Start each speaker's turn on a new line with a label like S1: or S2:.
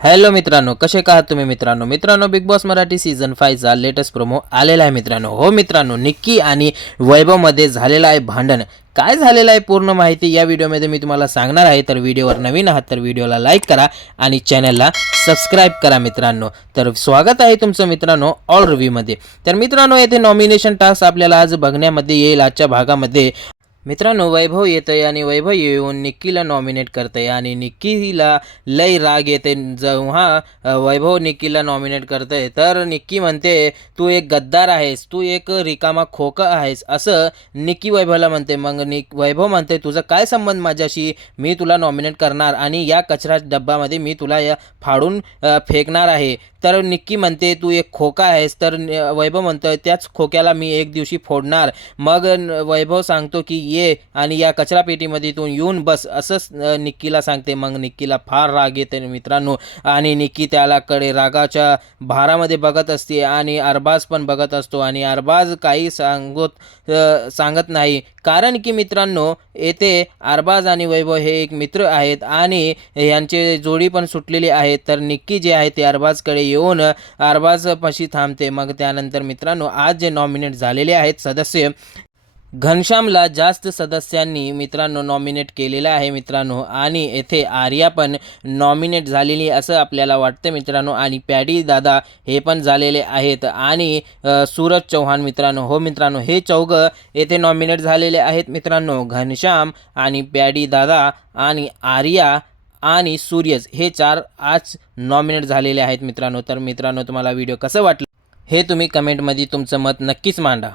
S1: Hello मित्रांनो कसे का आहात तुम्ही मित्रांनो? मित्रांनो बिग बॉस मराठी सीझन फायचा लेटेस्ट प्रोमो आलेला आहे मित्रांनो. हो मित्रांनो निक्की आणि वैभवमध्ये झालेलं आहे भांडण. काय झालेलं आहे पूर्ण माहिती या व्हिडिओमध्ये मी तुम्हाला सांगणार आहे. तर व्हिडिओवर नवीन आहात तर व्हिडिओला लाईक करा आणि चॅनलला सबस्क्राईब करा मित्रांनो. तर स्वागत आहे तुमचं मित्रांनो ऑल रिव्ह्यूमध्ये तर मित्रांनो येथे नॉमिनेशन टास्क आपल्याला आज बघण्यामध्ये येईल. आजच्या भागामध्ये मित्रांनो वैभव येतंय आणि वैभव येऊन निक्कीला नॉमिनेट करते आणि निक्कीला लय राग येते. जेव्हा वैभव निक्कीला नॉमिनेट करते तर निक्की म्हणते तू एक गद्दार आहेस तू एक रिकामा खोका आहेस असं निक्की वैभवला म्हणते. मग निक वैभव म्हणते तुझं काय संबंध माझ्याशी? मी तुला नॉमिनेट करणार आणि या कचरा डब्बामध्ये मी तुला या फाडून फेकणार आहे. तर निक्की म्हणते तू एक खोका आहेस तर वैभव म्हणतोय त्याच खोक्याला मी एक दिवशी फोडणार. मग वैभव सांगतो की ये आणि या कचरा पेटीमध्ये येऊन बस असंच निक्कीला सांगते. मग निक्कीला फार राग येते मित्रांनो. आणि निक्की त्याला कडे रागाच्या भारामध्ये बघत असते आणि अरबाज पण बघत असतो. आणि अरबाज काही सांगत सांगत नाही. कारण की मित्रांनो येथे अरबाज आणि वैभव हे एक मित्र आहेत आणि यांचे जोडी पण सुटलेली आहेत. तर निक्की जे आहे ते अरबाजकडे येऊन अरबाज पशी थांबते. मग त्यानंतर मित्रांनो आज जे नॉमिनेट झालेले आहेत सदस्य घनश्यामला जास्त सदस्यांनी मित्रांनो नॉमिनेट केलेलं आहे मित्रांनो. आणि येथे आर्या पण नॉमिनेट झालेली असं आपल्याला वाटतं मित्रांनो. आणि पॅडी दादा हे पण झालेले आहेत. आणि सूरज चौहान मित्रांनो. हो मित्रांनो हे चौघं येथे नॉमिनेट झालेले आहेत मित्रांनो. घनश्याम आणि पॅडी दादा आणि आर्या आणि सूर्यज हे चार आज नॉमिनेट झालेले आहेत मित्रांनो. तर मित्रांनो तुम्हाला व्हिडिओ कसं वाटलं? हे तुम्ही कमेंटमध्ये तुमचं मत नक्कीच मांडा.